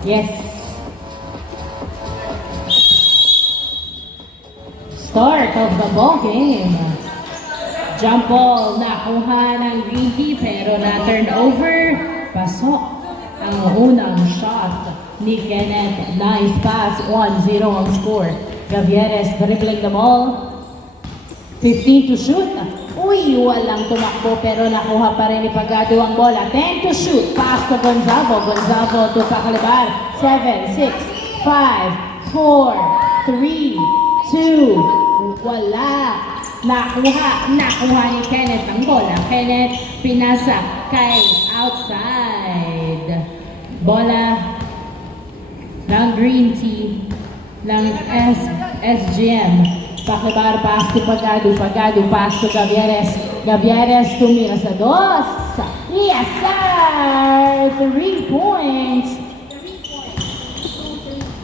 Yes. Start of the ball game. Jump ball, nakuha ng Greedy pero na-turn over. Pasok ang unang shot ni Kenneth. Nice pass, 1-0 ang score. Gavieres dribbling the ball. 15 to shoot. Uy, walang tumakbo pero nakuha pa rin ni Pagado ang bola. 10 to shoot. Pass to Gonzalo. Gonzalo to Pacalibar. 7, 6, 5, 4, 3, 2. Wala. Nakuha ni Kenneth ang bola. Kenneth pinasa kay outside. Bola ng Green Team ng SGM. Pacalibar, pass to Pagado. Pagado, pass to Gavieres. Gavieres tumira sa dos. Yes, sir! 3 points.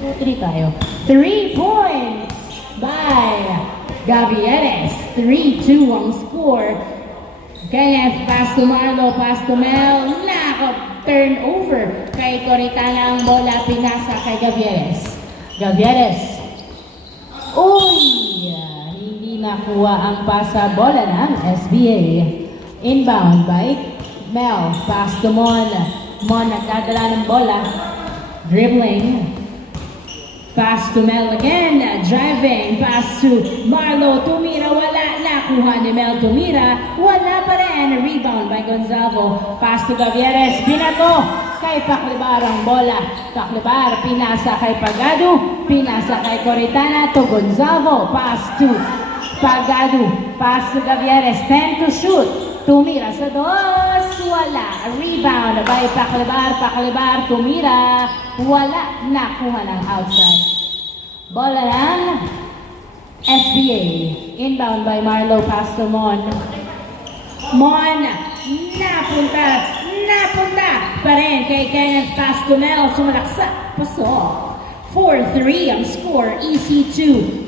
3 tayo. 3 points by Gavieres. 3-2 ang score. Kenneth, pass to Marlo, pass to Mel. Turnover kay Coritana ang bola. Pinasa kay Gavieres. Gavieres. Uy! Hindi nakuha ang pasa bola ng SBA. Inbound by Mel. Pass to Mon. Mon nagdadala ng bola. Dribbling. Pass to Mel again. Driving. Pass to Marlo. Tumira. Wala. Nakuha ni Mel. Tumira. Wala pa rin. Rebound by Gonzalo. Pass to Gavieres. Binato kay Pacalibar ang bola. Pacalibar. Pinasa kay Pagado. Pinasa kay Coritana to Gonzalo. Pass to Pagado. Pass to Gavieres. 10 to shoot. Tumira sa dos. Wala. Rebound by Pacalibar. Pacalibar. Tumira. Wala. Nakuha ng outside. Bola ng SBA. Inbound by Marlo. Pass to Mon. Mon. Napunta pa rin kay Kenneth. Pass to Mel. Sumalaksa. Pasok. 4-3 ang score. EC2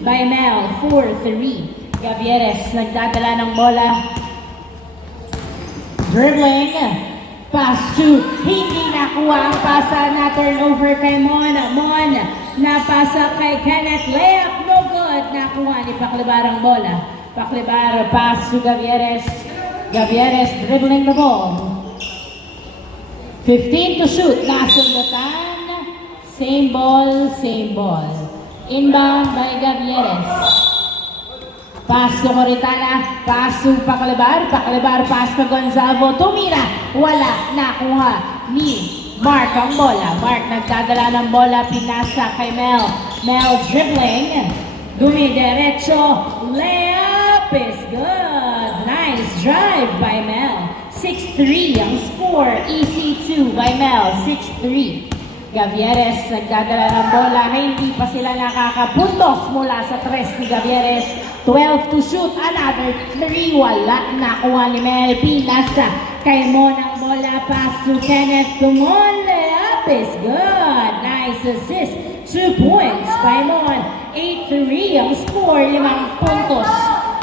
by Mel. 4-3. Gavieres nagdadala ng bola. Dribbling. Pass to. Hindi nakuha ang pasa na turnover kay Mon. Mon. Napasa kay Kenneth. Layup. No good. Nakuha ni Pacalibar ang bola. Pacalibar. Pass to Gavieres. Gavieres dribbling the ball. 15 to shoot. Nasundatan. Same ball, same ball. Inbound by Gavieres. Pass to Coritana. Pass to Pacalibar. Pacalibar, pass to Gonzalo. Tumira. Wala. Nakuha ni Mark ang bola. Mark nagdadala ng bola. Pinasa kay Mel. Mel dribbling. Dumidiretso. Layup is good. Nice drive by Mel. 6-3 ang score. EC2 by Mel. 6-3. Gavieres nagdadala ng bola na hindi pa sila nakakapuntos mula sa tres ni Gavieres. 12 to shoot. Another 3. Wala. Nakuha ni Mel. Pinasa kay Mon ang bola. Pass to Kenneth. To Mon. Layup is good. Nice assist. 2 points by Mon. 8-3 ang score. 5 puntos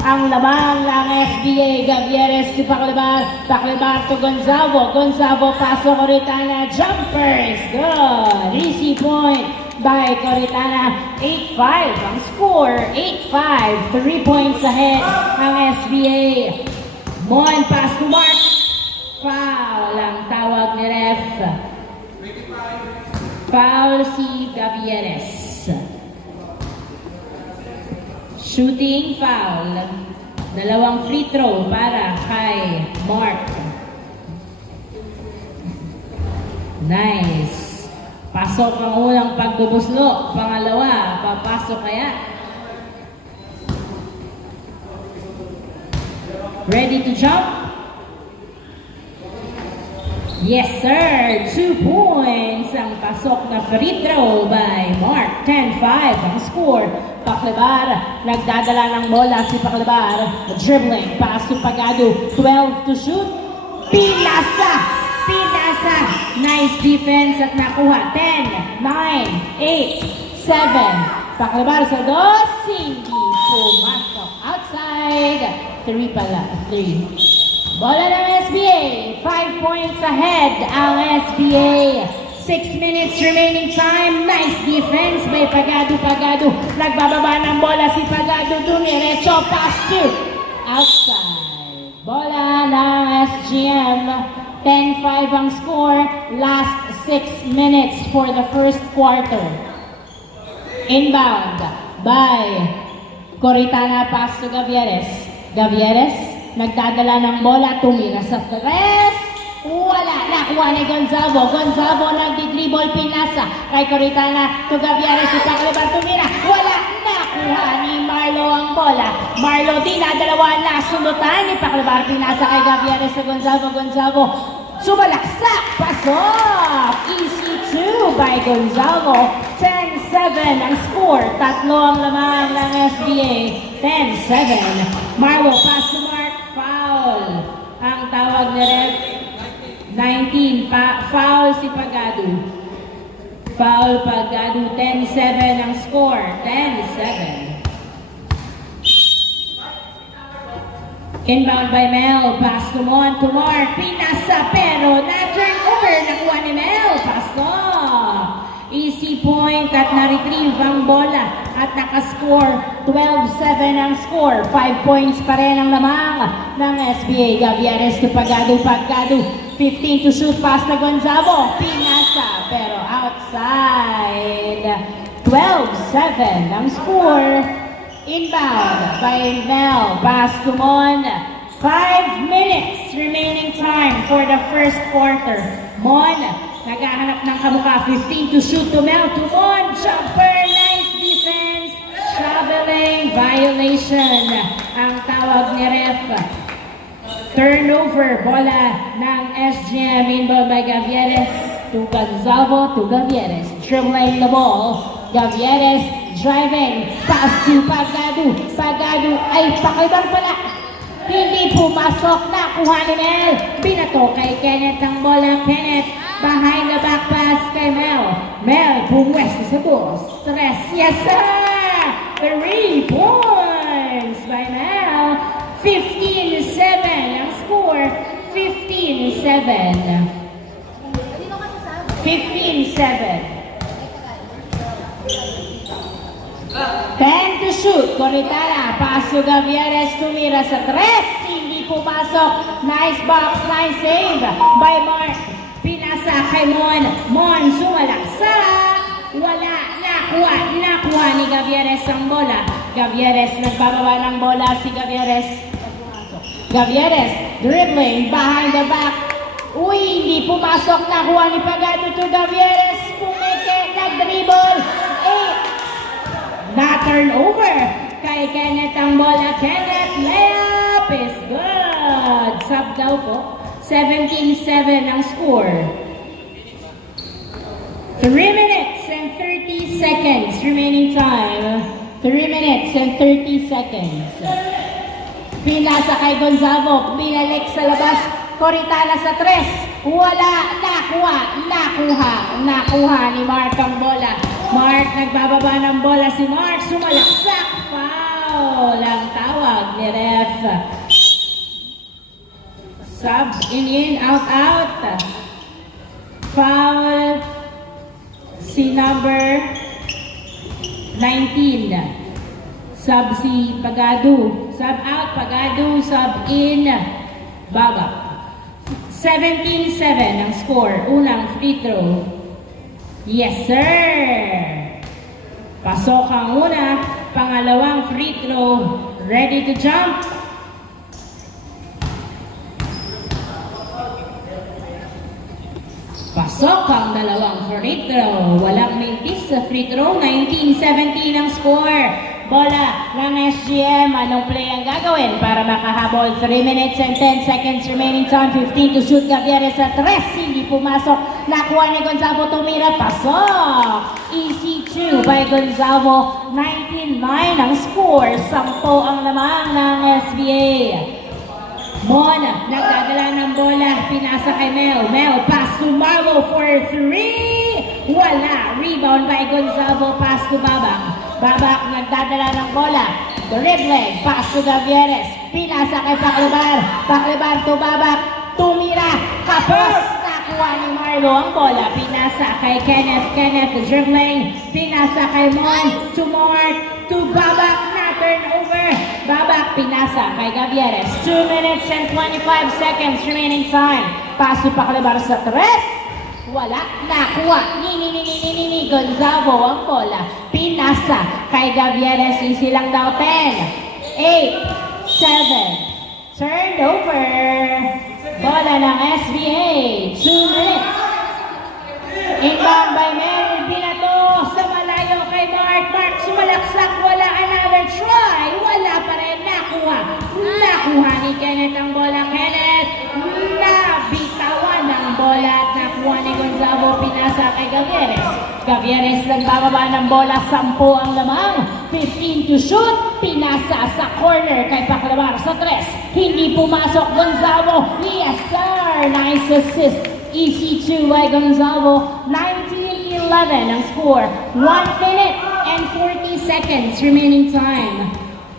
ang lamang ng SBA. Gavieres si Pacalibar. Pacalibar to Gonzalo. Gonzalo pass to Coritana. Jumpers. Good. Easy point by Coritana. 8-5 ang score. 8-5. 3 points ahead ang SBA. Mon pass to Mark. Foul ang tawag ni ref. Foul si Gavieres. Shooting foul. Dalawang free throw para kay Mark. Nice. Pasok ang unang pagbubuslo. Pangalawa, papasok kaya. Ready to jump? Yes, sir. 2 points ang pasok na free throw by Mark. 10-5 ang score. Paclabar, nagdadala ng bola si Paclabar. Dribbling, pass to Pagado. 12 to shoot. Pinasa! Pinasa! Nice defense at nakuha. 10, 9, 8, 7. Paclabar sa dos. Hindi pumasok. Outside. 3 pala. 3. Bola ng SBA, 5 points ahead ang SBA. 6 minutes remaining time. Nice defense by Pagado. Nagbababa ng bola si Pagado. Dumiretso, pass to outside. Bola ng SGM. 10-5 ang score. Last 6 minutes for the first quarter. Inbound by Coritana, pass to Gavieres. Nagdadala ng bola, tumira sa tres. Wala, nakuha ni Gonzalo. Nagdi-dribble, pinasa kay Coritana to Gavieres. Si Paclabar tumira. Wala, nakuha ni Marlo ang bola. Marlo dinadalawa na sundutan ni Paclabar. Pinasa kay Gavieres sa Gonzalo. Sumalaksak, pasok. Easy 2 by Gonzalo. 10-7 ang score. Tatlo ang lamang ng SBA. 10-7. Marlo, pass to Mark. Foul. Ang tawag ni ref. 19. Foul si Pagado. Foul Pagado. 10-7 ang score. 10-7. Inbound by Mel. Pass to Mon. To Mark. Pinasa pero na-turn over. Nakuha ni Mel. Pasok. Easy point at na-retrieve ang bola at nakascore. 12-7 ang score. 5 points pa rin ang lamang ng SBA. Gavieres to Pagado. 15 to shoot. Pass na Gonzalo. Pinasa pero outside. 12-7 ang score. Inbound by Mel. Pass to Mon. 5 minutes remaining time for the first quarter. Mon, naghahanap ng kamukha. 15 to shoot to Mel. To Mon. Jumper. Nice defense. Shoveling. Violation. Ang tawag ni ref. Turnover. Bola ng SGM. Inbound by Gavieres. To Gonzalo. To Gavieres. Dribbling the ball. Gavieres driving. Pass to Pagado. Ay, Paclabar pala. Hindi pumasok. Nakuha ni Mel. Binato kay Kenneth ang bola. Kenneth behind the back pass kay Mel. Mel pumwesto sa boss. Tres. Yes, sir! 3 points by Mel. 15-7 ang score. 15-7. 15-7. 10 to shoot. Coritana. Pass to Gavieres. Tumira sa tres. Hindi pumasok. Nice box. Nice save by Mark. Pinasa kay Mon. Mon sumalaksak. Wala. Nakuha ni Gavieres ang bola. Gavieres nagbababa ng bola si Gavieres. Dribbling behind the back. Uy, hindi pumasok. Nakuha ni Pagado to Gavieres. Pumike. Nag-dribble. 8. Na-turn over kay Kenneth ang bola. Kenneth, layup is good. Sub daw po. 17-7 ang score. 3 minutes and 30 seconds remaining time. 3 minutes and 30 seconds. Pinasa kay Gonzalo. Binalik sa labas. Coritana sa tres. Wala. Nakuha ni Mark ang bola. Mark, nagbababa ng bola si Mark. Sumalaksak. Foul ang tawag ni ref. Sub, in, out. Foul si number 19. Sub si Pagado. Sub out, Pagado. Sub in, Baba. 17-7 ang score. Unang free throw. Yes, sir! Pasok ang una. pangalawang free throw. Ready to jump? Pasok ang dalawang free throw. Walang mintis sa free throw. 19-17 ang score. Bola ng SGM. Anong play ang gagawin para makahabol? 3 minutes and 10 seconds remaining time. 15 to shoot. Gavieres sa 3. Hindi pumasok. Nakuha ni Gonzalo. Tumira. Pasok. Easy 2 by Gonzalo. 19-9 ang score. 10 ang lamang ng SBA. Mon, nagdadala ng bola, pinasa kay Mel. Mel, pass to Marlo for 3. Wala. Rebound by Gonzalo, pass to Babak. Babak, nagdadala ng bola. Dribbling, pass to Gavieres. Pinasa kay Paclebar. Paclebar to Babak. Tumira, kapos. Nakuha ni Marlo ang bola. Pinasa kay Kenneth. Kenneth, dribbling. Pinasa kay Mon. To Mark. To Babak. Turnover. Babak, pinasa kay Gavieres. 2 minutes and 25 seconds remaining time. Paso pa Paclebar sa 3. Wala. Nakuha. Ni Gonzalo ang bola. Pinasa kay Gavieres. Easy lang daw. 10, 8, 7. Turnover. Bola ng SBA. 2 minutes. Inbound by Mary. Pinato sa malayo kay Mark. Mark sumalaksak. Wala. Another try. Wala pa rin. Nakuha. Nakuha ni Kenneth ang bola. Kenneth. Nabitawan ang bola at nakuha ni Gonzalo. Pinasa kay Gavieres. Gavieres nagbababa ng bola. 10 ang lamang. 15 to shoot. Pinasa sa corner kay Paclebar sa 3. Hindi pumasok Gonzalo. Yes sir. Nice assist. Easy 2 by Gonzalo. 19-11 ang score. 1 minute and 40 seconds remaining time.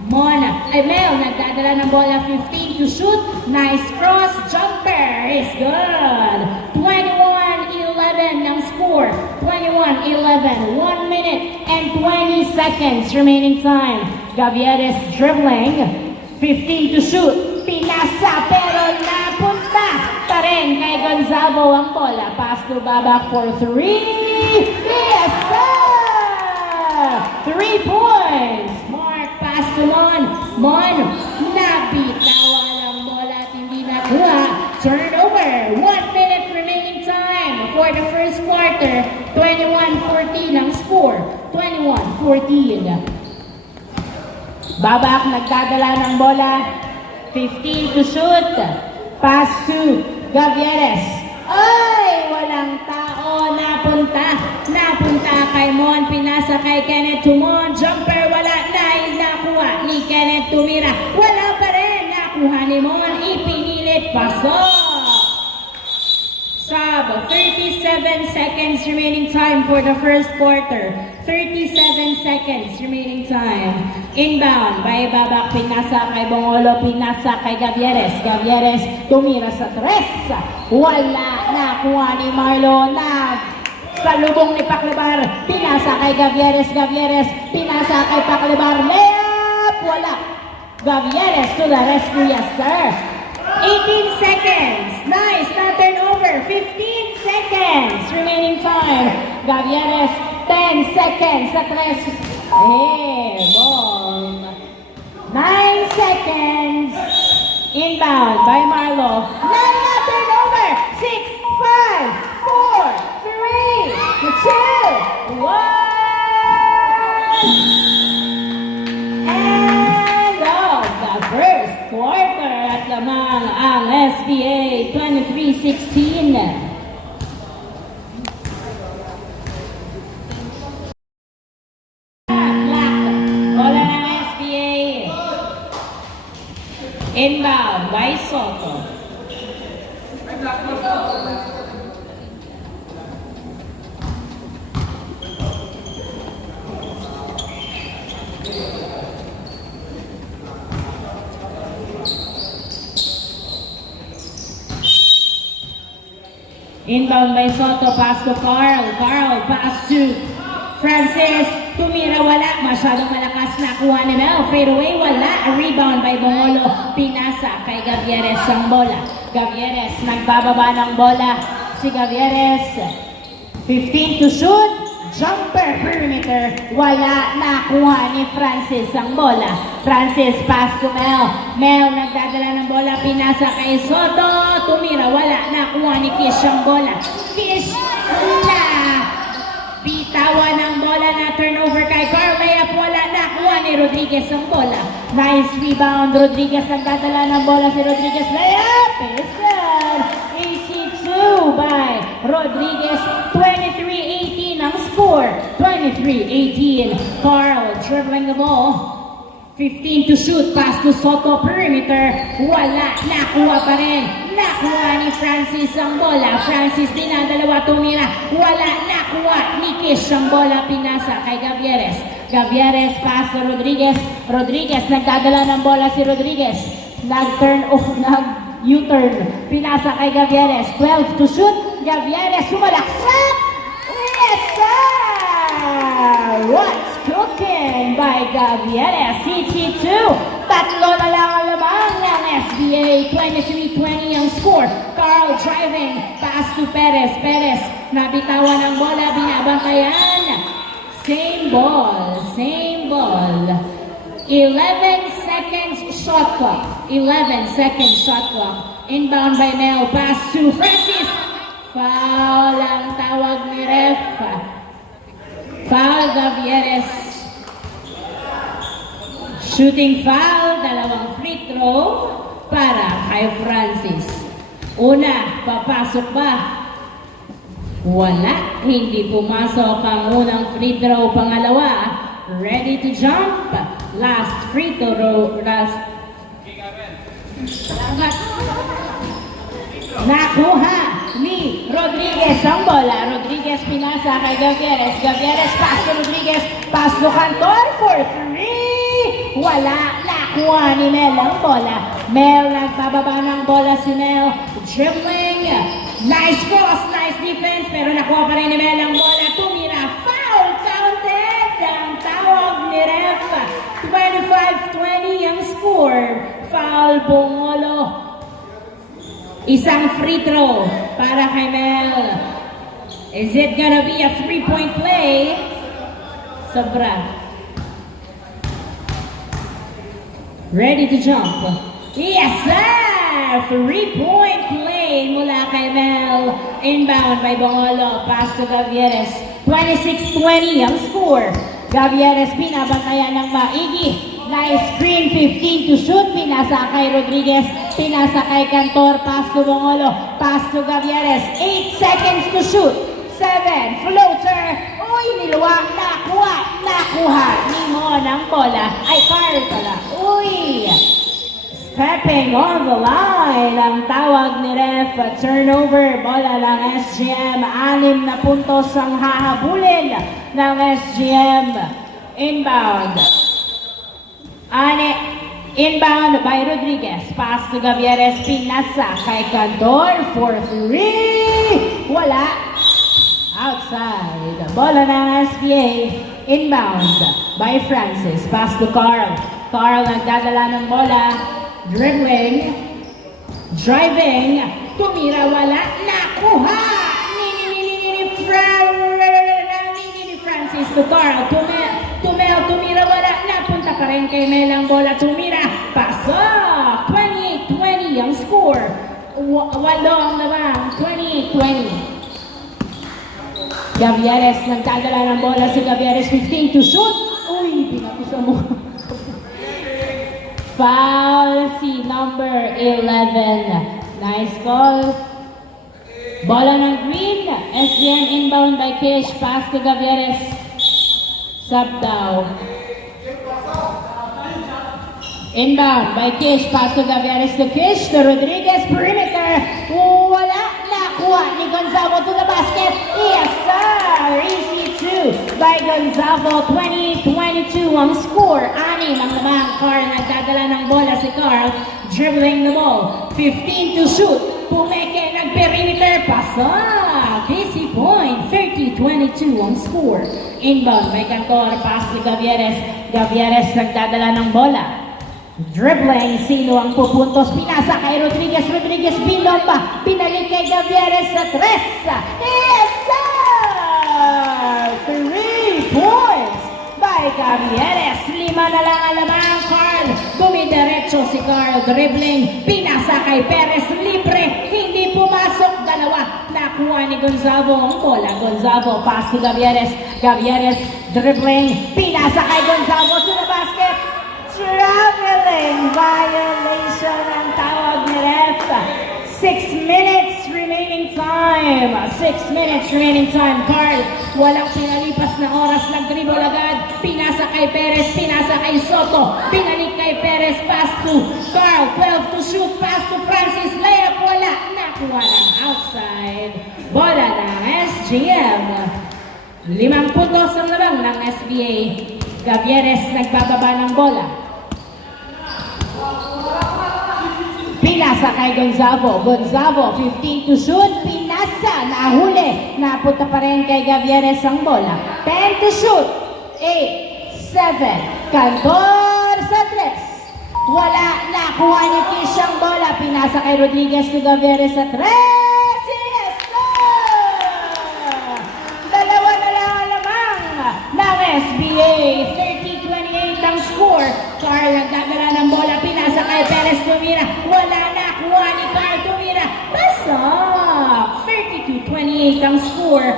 Mel, nagdadala ng bola. 15 to shoot. Nice cross. Jumper is good. 21-11 ang score. 21-11. 1 minute and 20 seconds remaining time. Gavieres dribbling. 15 to shoot. Pinasa pero napunta pa rin kay Gonzalo ang bola. Pass to Babak for 3. Yes, sir! 3 points. Mark, pass to Mon. Mon, nabitawan ang bola at hindi nakuha. Turnover. 1 minute remaining time for the first quarter. 21-14 ang score. 21-14. Babak nagdadala ng bola. 15 to shoot. Pass to Gavieres. Ay! Walang tao. Napunta kay Mon. Pinasa kay Kenneth to Mon. Jumper. Wala na. Nakuha ni Kenneth. Tumira. Wala pa rin. Nakuha ni Mon. Ipinilit. Pasok. Sub. 37 seconds remaining time for the first quarter. 37 seconds remaining time. Inbound by Babak. Pinasa kay Bongolo. Pinasa kay Gavieres. Gavieres tumira sa 3. Wala. Nakuha ni Marlo. Salubong ni Paclebar. Pinasa kay Gavieres. Gavieres. Pinasa kay Paclebar. Layup. Wala. Gavieres to the rescue. Yes, sir. 18 seconds. Nice. Na turnover. 15 seconds remaining time. Gavieres. 10 seconds sa 3. Ball. 9 seconds. Inbound by Marlo. 9 na turnover. 6, 5, 4, 3, 2, 1. And of the first quarter at lamang ang SBA 23-16. Inbound by Soto. Inbound by Soto, pass to Carl. Carl, pass to Francis. Tumira, wala. Masyadong malakas nakuha ni Mel. Fade away, wala. A rebound by Bongolo. Pinasa kay Gavieres ang bola. Gavieres, nagbababa ng bola. Si Gavieres. 15 to shoot. Jumper perimeter. Wala, nakuha ni Francis ang bola. Francis pass to Mel. Mel nagdadala ng bola. Pinasa kay Soto. Tumira. Wala, nakuha ni Kish ang bola. Kish na bitawan ng bola na turnover kay Carl. Layup. Wala, nakuha ni Rodriguez ang bola. Nice rebound. Rodriguez nagdadala ng bola. Si Rodriguez layup. It's good. AC2 by Rodriguez. 23-18 ang score. 23-18. Carl dribbling the ball. 15 to shoot. Pass to Soto. Perimeter. Wala. Nakuha pa rin. Nakuha ni Francis ang bola. Francis dinadalawa. Tumira. Wala. Nakuha ni Kish ang bola. Pinasa kay Gavieres. Gavieres pass to Rodriguez. Rodriguez nagdadala ng bola si Rodriguez. U-turn. Pinasa kay Gavieres. 12 to shoot. Gavieres sumalaksak. Yes, sir! What's cooking by Gavieres? CT2. Tatlo na lang ang lamang ng SBA. 23-20 ang score. Carl driving. Pass to Perez. Perez nabitawan ng bola. Binabantayan. Same ball. Same ball. 11 seconds shot clock. 11 seconds shot clock. Inbound by Mel. Pass to Francis. Foul ang tawag ni ref. Foul Gavieres. Shooting foul. Dalawang free throw para kay Francis. Una, papasok ba? Wala. Hindi pumasok ang unang free throw. Pangalawa, ready to jump. Last free throw. Nakuha ni Rodriguez ang bola. Rodriguez pinasa kay Gavieres. Gavieres pass to Rodriguez. Pass to Cantor for 3. Wala. Nakuha ni Mel ang bola. Mel nagbababa ng bola si Mel. Dribbling. Nice cross. Nice defense. Pero nakuha pa rin ni Mel ang bola. Tumira. Foul counted. Ang tawag ni ref. 25-20 ang score. Foul Bongolo. Isang free throw para kay Mel. Is it gonna be a 3-point play? Sobra. Ready to jump. Yes, sir! 3-point play mula kay Mel. Inbound by Bongolo. Pass to Gavieres. 26-20 ang score. Gavieres binabantayan ng maigi. Nice screen, 15 to shoot. Pinasa kay Rodriguez. Pinasa kay Cantor. Pass to Bongolo. Pass to Gavieres. 8 seconds to shoot. 7. Floater. Uy, niluwa. Nakuha. Nimon ang bola. Ay, Carl pala. Uy. Stepping on the line. Ang tawag ni ref. Turnover. Bola lang SGM. 6 na puntos ang hahabulin ng SGM. Inbound. Inbound by Rodriguez. Pass to Gavieres. Pinasa kay Cantor for 3. Wala. Outside. Bola ng SBA. Inbound by Francis. Pass to Carl. Carl nagdadala ng bola. Dribbling. Driving. Tumira. Wala. Nakuha. Francis to Carl. Tumira. Wala. Napunta pa rin kay Mel ang bola. Tumira. Pasok. 28-20 ang score. Walo ang labang. 28-20. Gavieres nagdadala ng bola si Gavieres. 15 to shoot. Uy, pinakusa mo. Foul si number 11. Nice call. Bola ng Green. SGM inbound by Kish. Pass to Gavieres. Sub down. Inbound by Kish. Pass to Gavieres to Kish. To Rodriguez. Perimeter. Wala. Nakuha ni Gonzalo to the basket. Yes, sir. EC2 by Gonzalo. 20-22 ang score. 6 ang lamang. Carl nagdadala ng bola si Carl. Dribbling the ball. 15 to shoot. Pumeke nag-perimeter. Pasok. EC point. 30-22 ang score. Inbound by Cantor. Pass to Gavieres. Gavieres nagdadala ng bola. Dribbling, sino ang pupuntos? Pinasa kay Rodriguez. Rodriguez binomba. Pinalik kay Gavieres sa 3. Yes, sir! points by Gavieres. 5 na lang ang lamang. Carl, dumidiretso si Carl, dribbling, pinasa kay Perez, libre, hindi pumasok, 2. Nakuha ni Gonzalo ang bola. Gonzalo, pass to Gavieres. Gavieres, dribbling, pinasa kay Gonzalo to the basket. Traveling violation ang tawag ni ref. 6 minutes remaining time. 6 minutes remaining time. Carl, walang pinalipas na oras. Nag-dribble agad. Pinasa kay Perez. Pinasa kay Soto. Pinalik kay Perez. Pass to Carl. 12 to shoot. Pass to Francis. Layup. Wala. Nakuha ng outside. Bola ng SGM. 5 puntos ang labang ng SBA. Gavieres nagbababa ng bola. Pinasa kay Gonzalo. Gonzalo, 15 to shoot. Pinasa, nahuli. Napunta pa rin kay Gavieres ang bola. 10 to shoot. 8, 7. Cantor sa 3. Wala. Nakuha ni Kish ang bola. Pinasa kay Rodriguez to Gavieres sa 3. Yes, sir! 2 na lang ang lamang ng SBA. 30-28 ang score. Carl nagdadala ng bola. Pinasa kay Perez. Tumira. Wala na. Kuha ni Carl. Tumira. Pasok. 32-28 ang score.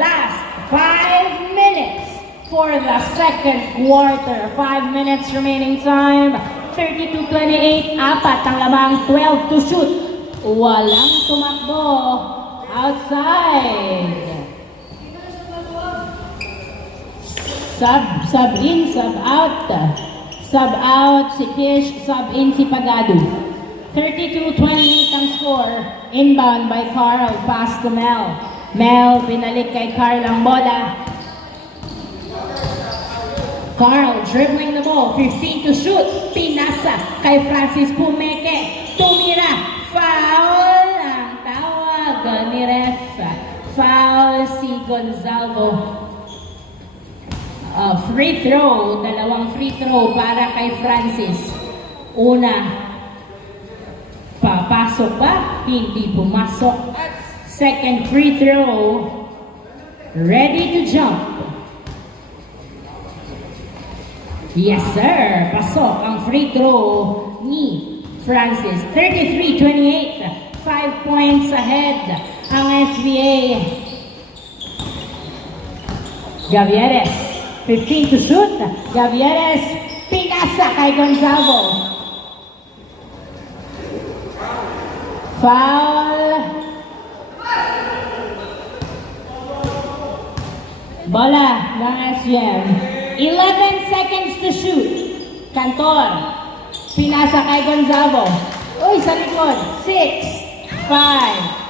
Last 5 minutes for the second quarter. 5 minutes remaining time. 32-28. 4 ang lamang. 12 to shoot. Walang tumakbo. Outside. Sub in, sub out. Sub out si Kish, sub in si Pagado. 32-28 ang score. Inbound by Carl, pass to Mel. Mel, pinalik kay Carl ang bola. Carl dribbling the ball, 15 to shoot. Pinasa kay Francis Pumeke. Tumira, foul ang tawag ni ref. Foul si Gonzalo. Free throw, 2 free throw para kay Francis. Una, papasok ba? Hindi pumasok. Second free throw, ready to jump. Yes sir, pasok ang free throw ni Francis. 33-28, 5 points ahead ang SBA. Gavieres. 15 to shoot. Gavieres, pinasa kay Gonzalo. Foul. Bola ng SGM. 11 seconds to shoot. Cantor. Pinasa kay Gonzalo. Uy, sa likod. 6, 5.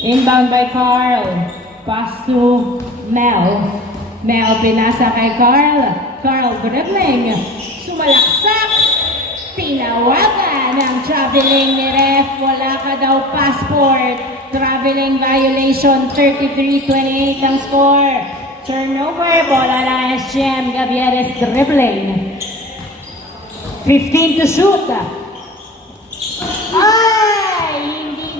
Inbound by Carl. Pass to Mel. Mel pinasa kay Carl. Carl dribbling. Sumalaksak. Pinawagan ng traveling ni ref. Wala ka daw passport. Traveling violation. 33-28 ang score. Turnover. Bola ng SGM. Gavieres dribbling. 15 to shoot.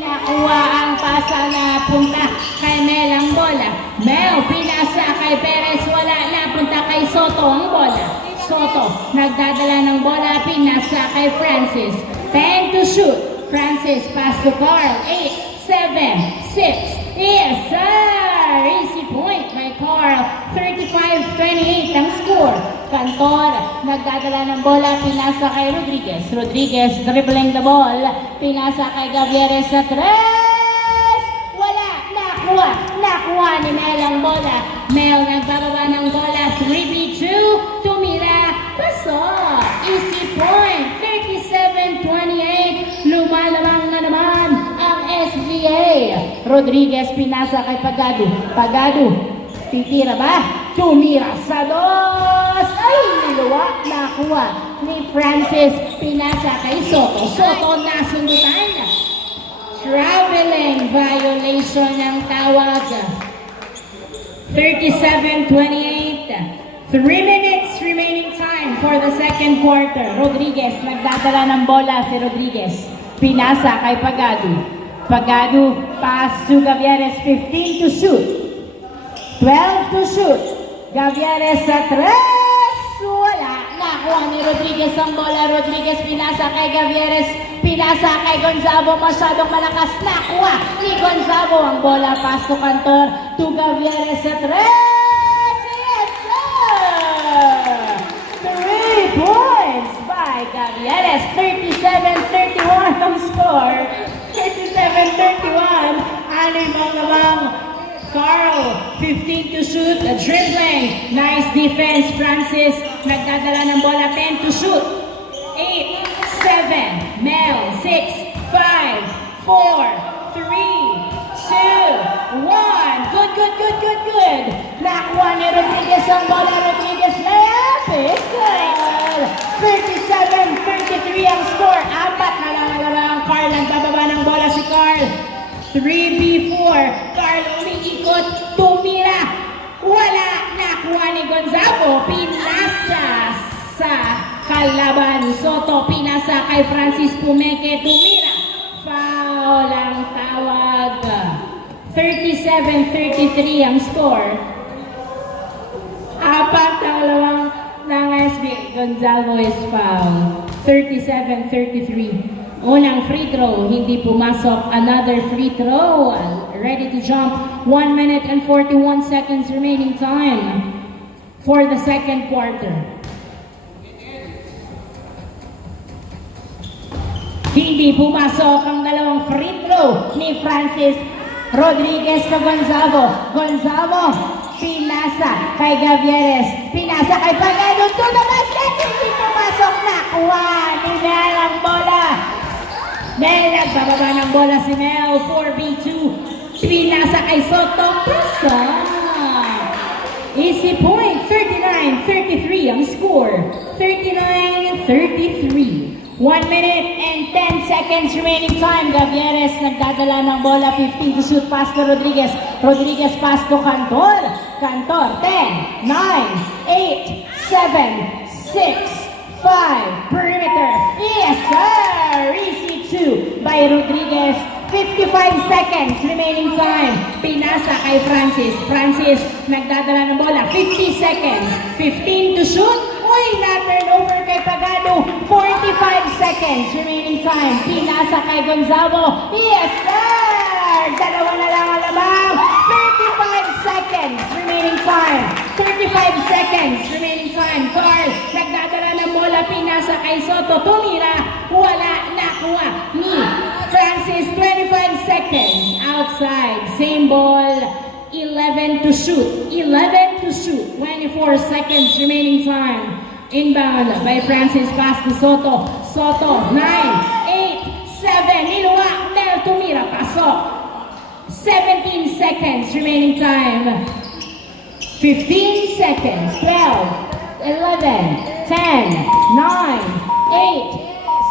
Nakuha ang pasa na punta kay Mel ang bola. Mel, pinasa kay Perez, wala na, punta kay Soto ang bola. Soto, nagdadala ng bola, pinasa kay Francis. 10 to shoot. Francis, pass to Carl. 8, 7, 6. Yes, sir! Easy point by Carl. 35-28 ang score. Cantor, nagdadala ng bola, pinasa kay Rodriguez. Rodriguez dribbling the ball, pinasa kay Gavieres sa 3. Wala, nakuha ni Mel ang bola. Mel nagbababa ng bola, 3v2, tumira, pasok. Easy point, 37-28, lumalamang na naman ang SBA. Rodriguez pinasa kay Pagado. Pagado, titira ba? Tumira sa 2. Ay, niluwa. Nakuha ni Francis. Pinasa kay Soto. Soto nasundutan. Traveling violation ng tawag. 37-28. 3 minutes remaining time for the second quarter. Rodriguez, nagdadala ng bola si Rodriguez. pinasa kay Pagado. Pagado, pass to Gavieres, 15 to shoot. 12 to shoot. Gavieres sa 3. Wala. Nakuha ni Rodriguez ang bola. Rodriguez pinasa kay Gavieres. Pinasa kay Gonzalo. Masyadong malakas. Nakuha ni Gonzalo ang bola. Pass to Cantor. To Gavieres sa 3. Yes, sir! 3 points by Gavieres. 37-31 ang score. 37-31. Animang namang Carl, 15 to shoot, dribbling. Nice defense, Francis. Nagdadala ng bola, 10 to shoot. 8, 7, Mel, 6, 5, 4, 3, 2, 1. Good. Nakuha ni Rodriguez ang bola. Rodriguez layup is good. 37-33 ang score. 4 na lang. Carl, nagbababa ng bola si Carl. 3B4. Carl umiikot, tumira. Wala. Nakuha ni Gonzalo. Pinasa sa kalaban. Soto, pinasa kay Francis Pumeke. Tumira. Foul ang tawag. 37-33 ang score. 4 ng SB. Gonzalo is foul. 37-33. Unang free throw, hindi pumasok. Another free throw. Ready to jump. 1 minute and 41 seconds remaining time for the second quarter. Hindi pumasok ang dalawang free throw ni Francis. Rodriguez na Gonzalo. Gonzalo, pinasa kay Gavieres. Pinasa kay Pagano. To the basket. Hindi pumasok. Nakuha ni Mel ang bola. Mel, nagbababa ng bola si Mel. 4B2. Pinasa kay Soto. Pasa. Easy point. 39-33 ang score. 39-33. 1 minute and 10 seconds remaining time. Gavieres nagdadala ng bola. 15 to shoot. Pass to Rodriguez. Rodriguez pass to Cantor. Cantor. 10, 9, 8, 7, 6, 5. Perimeter. Yes, sir! Easy 2 by Rodriguez. 55 seconds remaining time. Pinasa kay Francis. Francis nagdadala ng bola. 50 seconds. 15 to shoot. Uy, na-turnover kay Pagano. 45 seconds remaining time. Pinasa kay Gonzalo. Yes, sir! Dalawa na lang ang lamang. 35 seconds remaining time. 35 seconds remaining time. Carl, nagdadala ng bola. Pinasa kay Soto. Tumira. Wala. Nakuha ni Francis. 25 seconds. Outside. Same ball. 11 to shoot. 11 to shoot. 24 seconds remaining time. Inbound by Francis. Pass to Soto. Soto. 9, 8, 7. Niluwa. Mel tumira. Pasok. 17 seconds remaining time. 15 seconds. 12, 11, 10, 9, 8,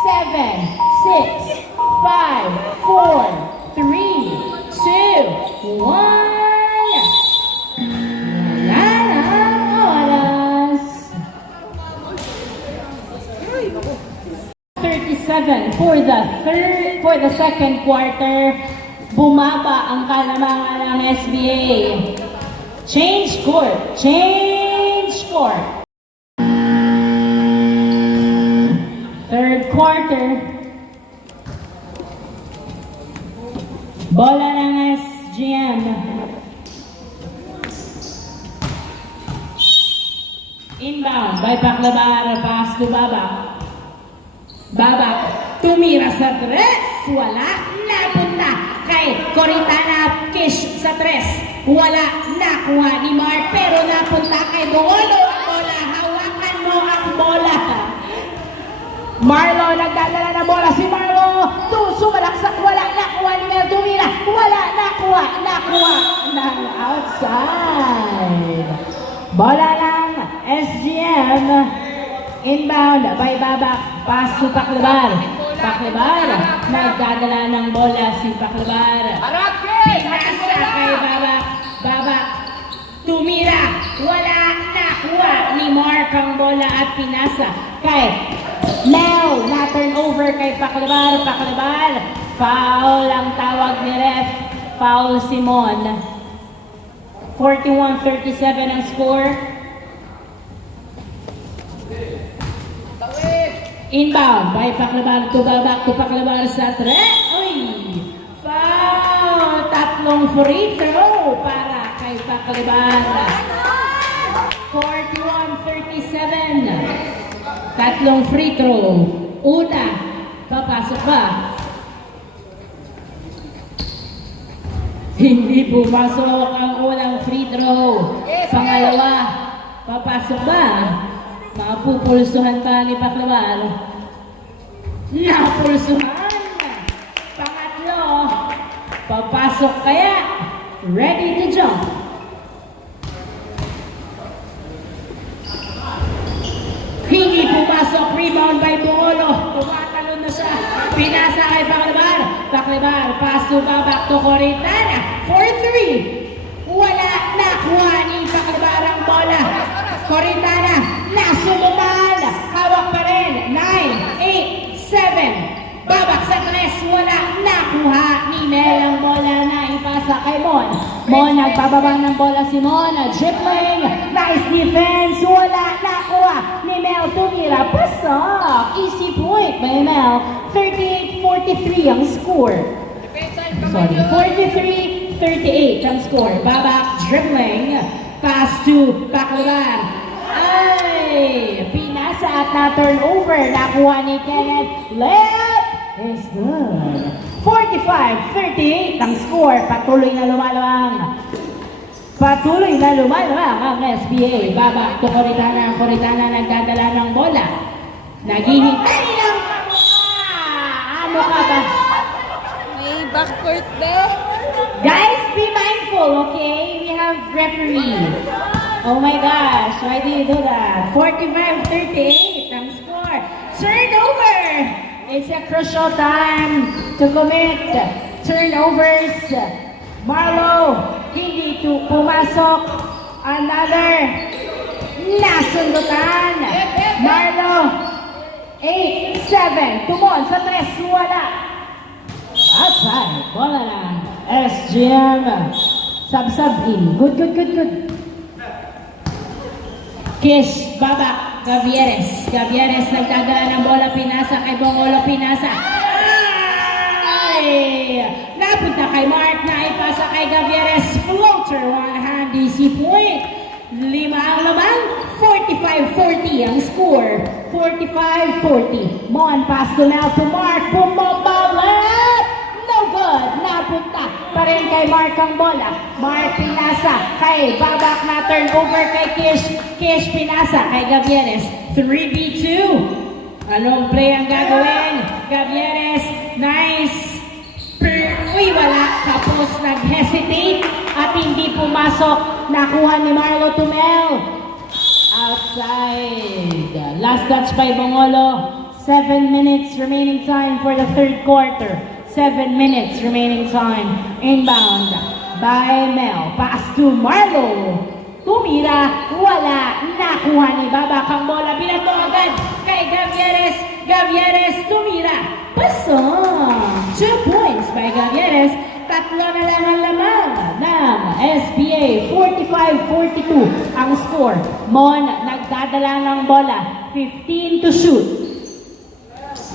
7, 6, 5, 4, 3, 2, 1. 37 for the second quarter. Bumaba ang kalamangan ng SBA. Change court. Third quarter. Bola ng SGM. Inbound by Paclabar. Pass to Babak. Babak, tumira sa tres. Wala. Napunta kay Coritana. Kish sa tres. Wala. Nakuha ni Mark. Pero napunta kay Bongolo ang bola. Hawakan mo ang bola. Marlo, nagdadala ng bola. Si Marlo. Sumalaksak. Wala. Nakuha ni Mel. Tumira. Wala. Nakuha ng outside. Bola ng SGM. Inbound by Babak. Pass to Paclabar. Paclabar. Nagdadala ng bola si Paclabar. Pinasa kay Babak. Babak. Tumira. Wala. Nakuha ni Mark ang bola at pinasa kay Mel, na-turnover kay Paclabar. Paclabar, foul ang tawag ni ref. Foul Simon. 41-37 ang score. Inbound by Paclabar to back to Paclabar sa 3. Uy! Foul! Tatlong free throw para kay Paclabar. 41-37. Tatlong free throw. Una, papasok ba? Hindi pumasok ang unang free throw. Pangalawa, papasok ba? Mapupulsuhan pa ni Paclabar. Napulsuhan! Pangatlo, papasok kaya? Ready to jump. Hindi pumasok, rebound by Bongolo. Tumatalon na siya. Pinasa kay Paclabar. Paclabar, pass to back to Coritana. 4-3. Wala nakuha ni Paclabar ang bola. Coritana, nasulumal. Hawak pa rin. 9, 8, 7. Babak sa tres. Wala nakuha ni Mel ang bola na ipasa kay Mon. Mon, nagpababa ng bola si Mon. Dribbling. Nice defense. Wala nakuha ni Mel. Tumira. Pasok. Easy point by Mel. 38-43 ang score. Sorry. 43-38 ang score. Babak. Dribbling. Pass to Paclabar. Ay! Pinasa at na-turnover. Nakuha ni Kenneth. Layup is good. 45-38 ang score. Patuloy na lumalawang. Patuloy na lumalawang ang SBA. Babak to Coritana. Coritana nagdadala ng bola. Naghihintay lang kamukha. Ano ka ba? May backcourt there. Guys, be mindful, okay? We have referee. Oh my gosh, why do you do that? 45-38 ang score. Turnover! It's a crucial time to commit turnovers. Marlo, hindi to pumasok. Another nasundutan. Marlo, 8-7. Tumon sa tres, wala. Outside, bola lang. SGM. Sab-sab in. Good. Kish, babak, Gavieres. Gavieres nagdadala ng bola, pinasa kay Bongolo, pinasa. Ay! Napunta kay Mark, na ipasa kay Gavieres. Floater, one hand, easy point. 5 ang laban, 45-40 ang score. 45-40. Mon, pass to now to Mark. Pumabalat! No good. Napunta pa rin kay Mark ang bola. Mark pinasa kay babak na turnover kay Kish. Kish pinasa kay Gavieres. 3v2. Anong play ang gagawin? Gavieres, nice. Uy, wala. Tapos nag-hesitate at hindi pumasok. Nakuha ni Marlo Tumel. Outside. Last touch by Bongolo. 7 minutes remaining time for the third quarter. 7 minutes remaining time. Inbound by Mel. Pass to Marlo. Tumira. Wala. Nakuha ni Babak ang bola. Binato agad kay Gavieres. Gavieres tumira. Pasok. 2 points by Gavieres. Tatlo na lang ang laman ng SBA. 45-42 ang score. Mon nagdadala ng bola. 15 to shoot.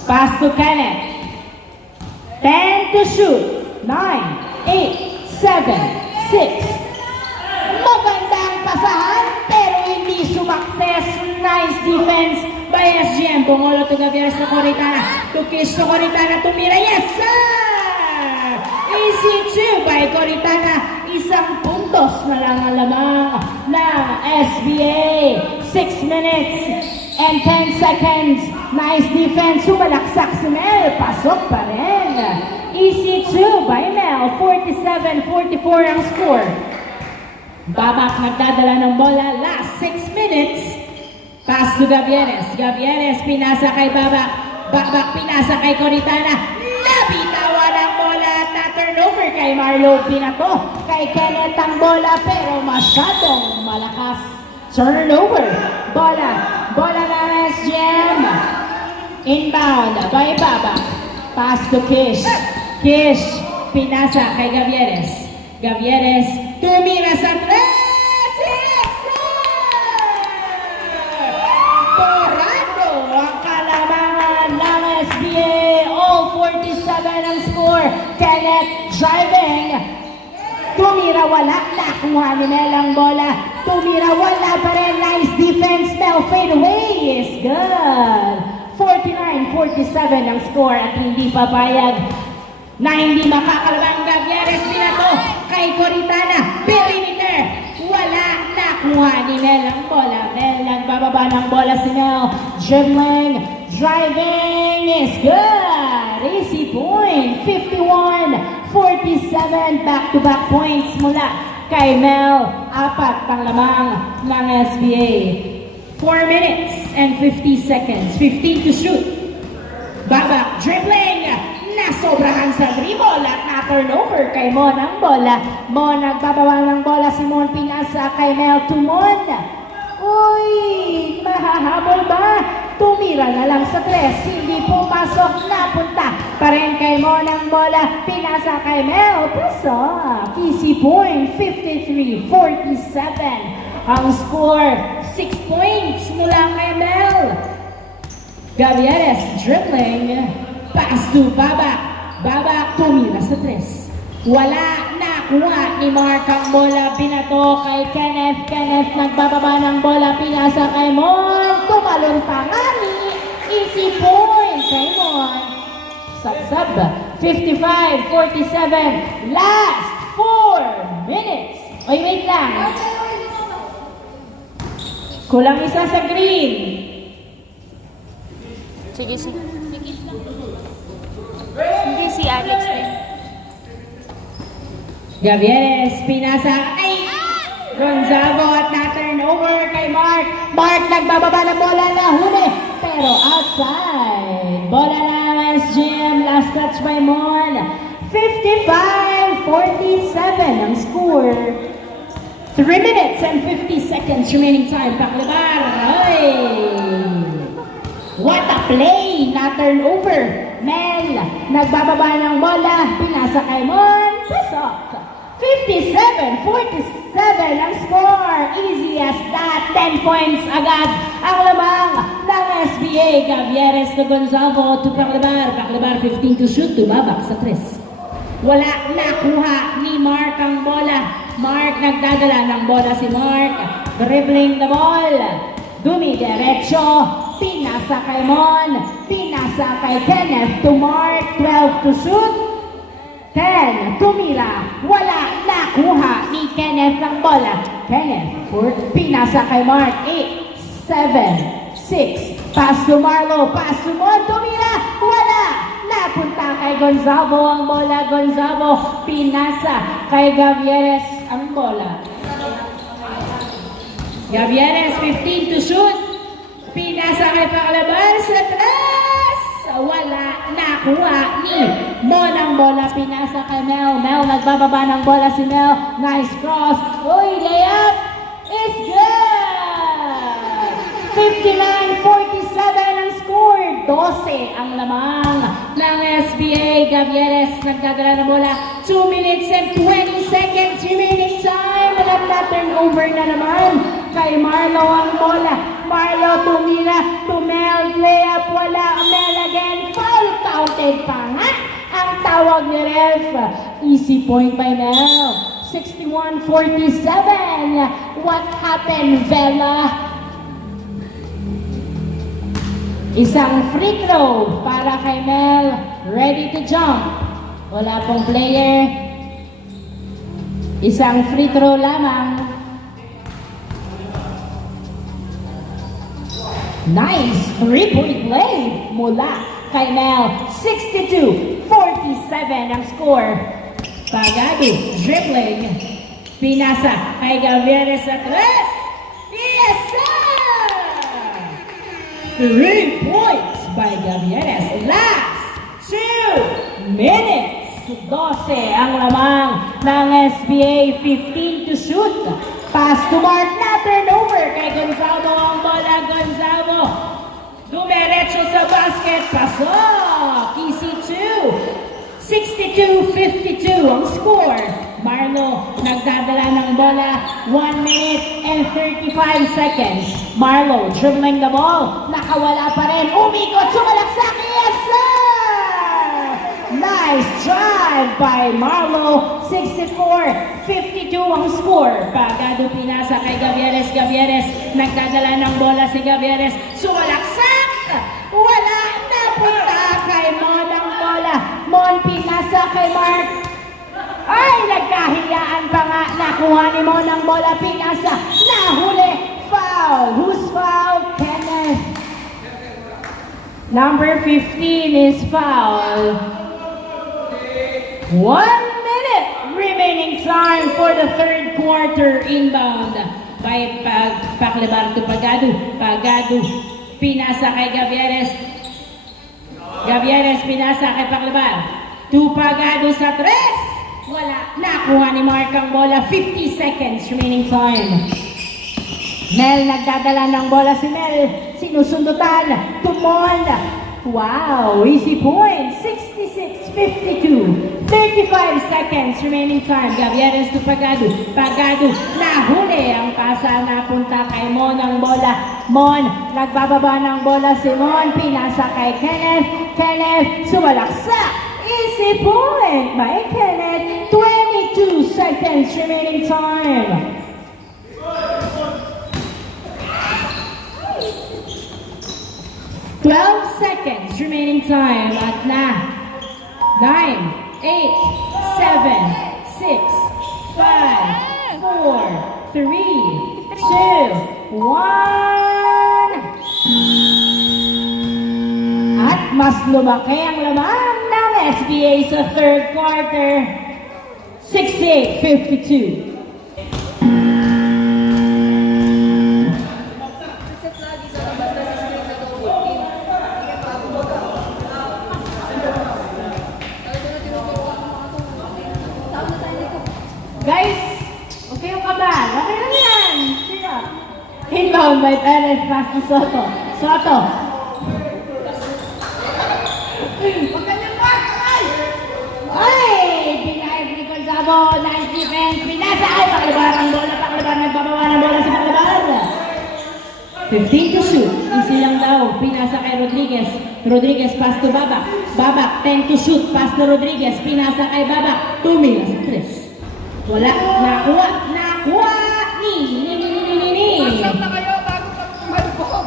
Pass to Kenneth. 10 to shoot. 9, 8, 7, 6. Magandang pasahan pero hindi sumakses. Nice defense by SGM. Bongolo to Gavieres sa Coritana. To Kish to Coritana. Tumira. Yes, sir! Easy 2 by Coritana. Isang puntos na lang ang lamang ng SBA. 6 minutes and 10 seconds. Nice defense. Sumalaksak si Mel. Pasok pa rin. Easy 2 by Mel. 47-44 ang score. Babak nagdadala ng bola. Last 6 minutes. Pass to Gavieres. Gavieres pinasa kay Babak. Babak pinasa kay Coritana. Nabitawan ang bola at na-turnover kay Marlo. Pinato kay Kenneth ang bola pero masyadong malakas. Turnover. Bola ng SGM. Inbound by Baba. Pass to Kish. Kish, pinasa kay Gavieres. Gavieres, tumira sa tres! Yes, sir! Torado ang kalamangan ng SBA. All 47 ang score. Kenneth driving. Tumira, wala. Nakuha ni Mel ang bola. Tumira, wala pa rin. Nice defense. Mel fade away is good. 49-47 ang score at hindi papayag na hindi makakalabang Gavieres. Binato kay Coritana. Perimeter. Wala. Nakuha ni Mel ang bola. Mel nagbababa ng bola si Mel. Dribbling. Driving is good. Easy point. 51-47. Back-to-back points mula kay Mel. Apat ang lamang ng SBA. 4 minutes and 50 seconds. 15 to shoot. Babak, dribbling. Nasobrahan sa dribble at na-turnover kay Mon ang bola. Mon nagbabawa ng bola. Si Mon pinasa kay Mel to Mon. Uy, mahahabol ba? Tumira na lang sa tres. Hindi pumasok. Napunta pa rin kay Mon ang bola. Pinasa kay Mel. Pasok. Easy point. 53-47. Ang score, 6 points mula kay Mel. Gavieres dribbling, pass to Babak. Babak tumira sa tres. Wala, nakuha ni Mark ang bola. Binato kay Kenneth. Kenneth nagbababa ng bola. Pinasa kay Mon. Tumalon pa nga ni. Easy point kay Mon. Sab-sab. 55-47. Last 4 minutes. Oy, wait lang. Kulang isa sa green. Sige, sige. Hindi si Alex din. Gavieres, pinasa kay Gonzago at na-turnover kay Mark. Mark nagbababa ng bola na huli, pero outside. Bola na SGM, last touch by Mon. 55-47 ang score. 3 minutes and 50 seconds remaining time. Paklabar. Ay! What a play! Na-turnover. Mel, nagbababa ng bola. Pinasa kay Mon. Pasok. 57-47 ang score. Easy as that. 10 points agad. Ang lamang ng SBA. Gavieres to Gonzago to Paklabar. Paklabar 15 to shoot. Babak sa tres. Wala, nakuha ni Mark ang bola. Mark nagdadala ng bola si Mark. Dribbling the ball. Dumidiretso. Pinasa kay Mon. Pinasa kay Kenneth to Mark. 12 to shoot. 10. Tumira. Wala. Nakuha ni Kenneth ang bola. Kenneth. Pinasa kay Mark. 8, 7, 6. Pass to Marlo. Pass to Mon. Tumira. Wala. Napunta kay Gonzago ang bola. Gonzago. Pinasa kay Gavieres ang bola. Gavieres, 15 to shoot. Pinasa kay Paklabar sa tres. Wala. Nakuha ni Mon ang bola. Pinasa kay Mel. Mel nagbababa ng bola si Mel. Nice cross. Uy, layup is good. 59-47 ang score. 12 ang lamang ng SBA. Gavieres nagdadala ng bola. 2 minutes and 20 seconds remaining time. At na-turnover na naman kay Marlo ang bola. Marlo tumira to Mel. Layup, wala. Mel again. Foul counted pa nga. Ang tawag ni ref. Easy point by Mel. 61-47. What happened, Vela? Isang free throw para kay Mel. Ready to jump. Wala pong player. Isang free throw lamang. Nice three-point play mula kay Mel. 62-47 ang score. Pagadi, dribbling. Pinasa kay Gavieres sa tres. Yes, sir! 3 points by Gavieres. Last 2 minutes. 12 ang lamang ng SBA. 15 to shoot. Pass to Mark na turnover kay Gonzago ang bola. Gonzago dumiretso sa basket. Pasok. Easy 2. 62-52 ang score. Marlo nagdadala ng bola. 1 minute and 35 seconds. Marlo dribbling the ball. Nakawala pa rin. Umikot. Sumalaksak. Yes, sir! Nice drive by Marlo. 64-52 ang score. Pagado pinasa kay Gavieres. Gavieres nagdadala ng bola si Gavieres. Sumalaksak. Wala. Napunta kay Mon ang bola. Mon pinasa kay Mark. Ay, nagkahiyaan pa nga. Nakuha ni Mon ang bola. Pinasa. Nahuli. Foul. Who's foul? Kenneth. Number 15 is foul. 1 minute remaining time for the third quarter. Inbound by Paclebar to Pagado. Pagado. Pinasa kay Gavieres. Gavieres pinasa kay Paclebar. To Pagado sa 3. Wala. Nakuha ni Mark ang bola. 50 seconds remaining time. Mel nagdadala ng bola si Mel. Sinusundutan. Tumon. Wow. Easy point. 66-52. 35 seconds remaining time. Gavieres to Pagado. Pagado. Nahuli ang pasa. Napunta kay Mon ang bola. Mon. Nagbababa ng bola si Mon. Pinasa kay Kenneth. Kenneth. Sumalaksak. Easy point by Kenneth. 22 seconds remaining time. Twelve seconds remaining time at na 9, 8, 7, 6, 5, 4, 3, 2, 1. At mas lumaki ang laman ng SBA sa third quarter. 68-52. Guys, okay yung kaban. Okay lang yan. Sino? Inbound by Perez, pass to Soto. Soto. Magandang pass, ay! Ay! Pinayag ni Gonzalo. Nice defense. Pinasa. Ay, Paclebar ang bola. Paclebar. Nagbabawa ng bola si Paclebar. 15 to shoot. Easy lang daw. Pinasa kay Rodriguez. Rodriguez, pass to Babak. Babak, 10 to shoot. Pass to Rodriguez. Pinasa kay Babak. 2 minutes. 3. Wala. Nakuha. Nakuha. Ni. Pasok na kayo bago pag-umalbog.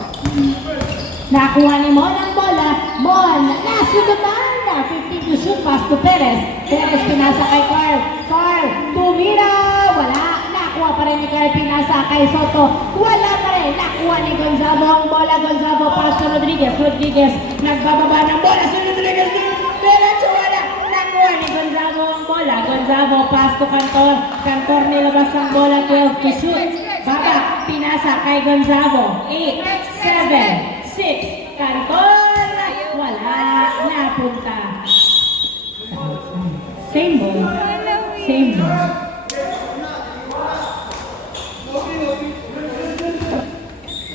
Nakuha ni Mon ang bola. Mon. Nasudutan na. 15 to shoot. Pass to Perez. Perez pinasa kay Carl. Carl. Tumira. Wala. Nakuha pa rin ni Carl. Pinasa kay Soto. Wala pa rin. Nakuha ni Gonzalo ang bola. Gonzalo. Pass to Rodriguez. Rodriguez. Nagbababa ng bola. Si Rodriguez. Diretso. Wala. Nakuha ni Gonzalo ang bola. Gonzalo, pass to Cantor. Cantor nilabas ang bola, 12 to shoot. Babak, pinasa kay Gonzalo. 8, 7, 6. Cantor, wala. Napunta. Same ball. Same ball.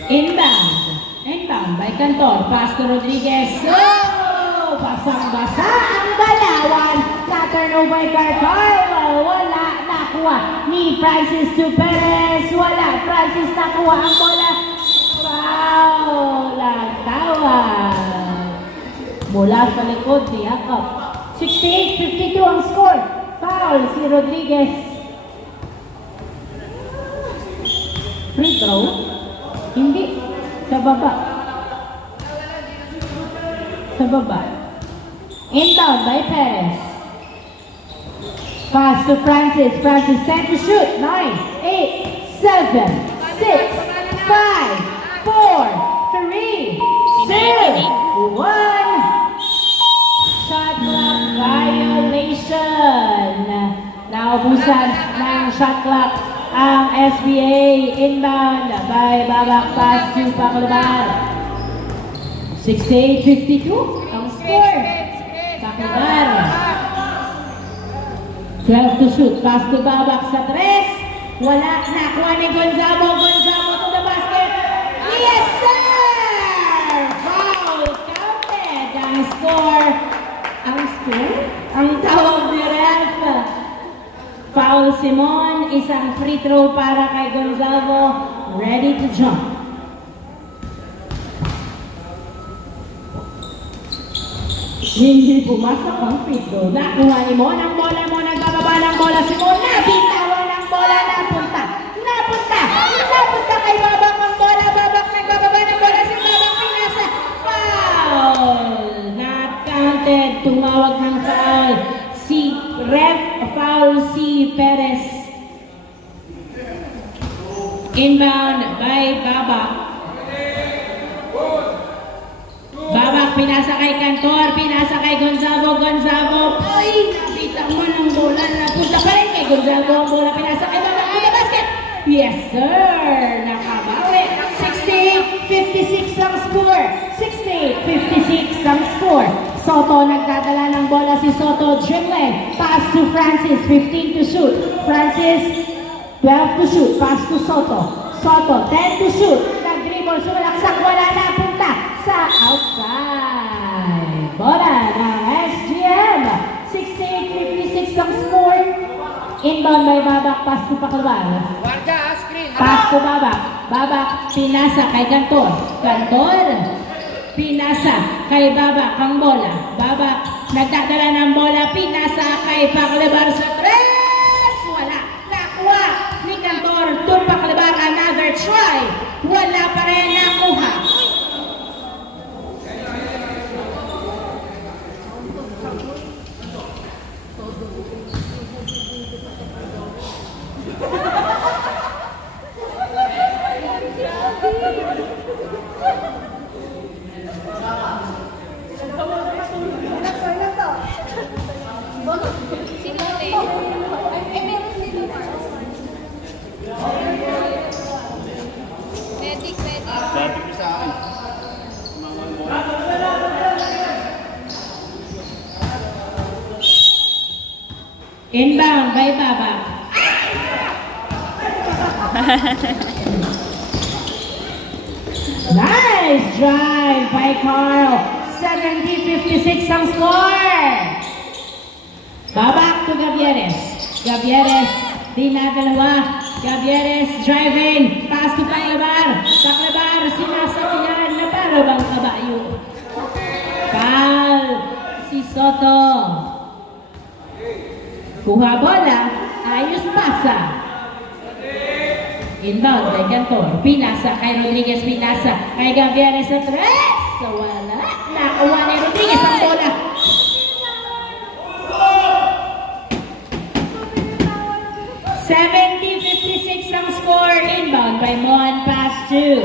Inbound. Inbound by Cantor. Pass to Rodriguez. Oh! Basang-basa ang galawan. Na-turnover kay Carl. Wala. Nakuha ni Francis to Perez. Wala. Francis nakuha ang bola. Foul. Ang tawag. Mula sa likod ni Jacob. 68-52 ang score. Foul si Rodriguez. Free throw? Hindi. Sa baba. Sa baba. Inbound by Perez. Pass to Francis. Francis 10 to shoot. 9, 8, 7, 6, 5, 4, 3, 2, 1. Shot clock violation. Naubusan ng shot clock ang SBA. Inbound by Babak. Pass to Paclebar. 68-52 ang score. Paclebar. 12 to shoot. Pass to Babak sa 3. Wala. Nakuha ni Gonzalo. Gonzalo to the basket. Yes, sir! Foul. Counted. Ang tawag ni ref, foul Simon, isang free throw para kay Gonzalo, ready to jump. Hindi pumasok ang free throw. Nakuha ni Mon ang bola mo, nagbababa ng bola si Mon, nabitawan ang bola, napunta kay Babak ang bola, Babak nagbababa ng bola si Babak, pinasa, foul! Not counted, tumawag ng foul. Si ref, foul si Perez. Inbound by Babak. Babak, pinasa kay Cantor, pinasa kay Gonzago, ay, napita mo ng bola, napunta pa rin kay Gonzago, ang bola, pinasa kay Babak, ay, basket! Yes, sir! Nakabawi. 68-56 ang score. 68-56 ang score. Soto nagdadala ng bola si Soto, dribbling. Pass to Francis, 15 to shoot. Francis, 12 to shoot. Pass to Soto. Soto, 10 to shoot. Nag-dribble, sumalaksak, wala na, punta sa outside. Bola ng SGM. 68-56 ang score. Inbound by Babak, pass to Paclabar. Guardia, screen. Pass to Babak. Babak, pinasa kay Cantor. Cantor, pinasa kay Babak ang bola. Babak, nagdadala ng bola, pinasa kay Paclabar sa tres. Wala. Nakuha ni Cantor to Paclabar. Another try. Wala pa rin nakuha. Inbound by Babak. Nice drive by Carl. 70-56 ang score. Babak to Gavieres. Gavieres, dinadalawa. Gavieres driving. Pass to Paclabar. Paclabar, sinasabihan na para bang kabayo. Foul si Soto. Kuha bola, ayos pasa. Inbound kay Cantor, pinasa kay Rodriguez, pinasa kay Gavieres sa tres. So wala, nakuha ni Rodriguez ang bola. ang score. Inbound by Mon, pass to